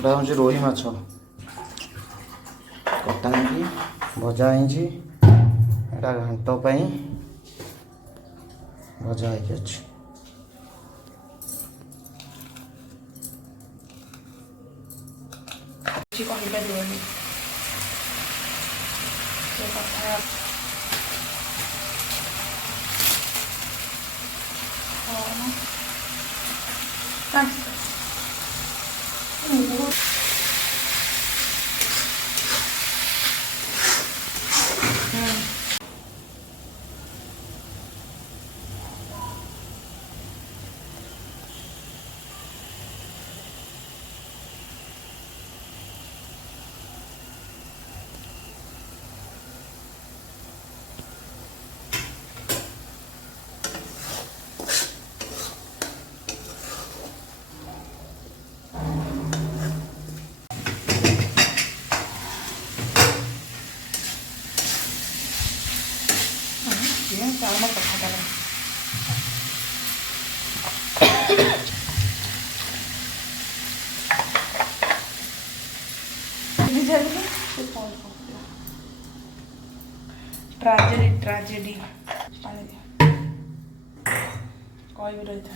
ଏଇଟା ହେଉଛି ରୋହି ମାଛ କଟା ହେଇକି ଭଜା ହେଇଛି। ଏଇଟା ଘାଣ୍ଟ ପାଇଁ ଭଜା ହେଇକି ଅଛି। କହିପାରିବନି ସେ କଥା। ଚାଉଳ କଥା କର ट्राजेडी କହିବି ରହିଥା।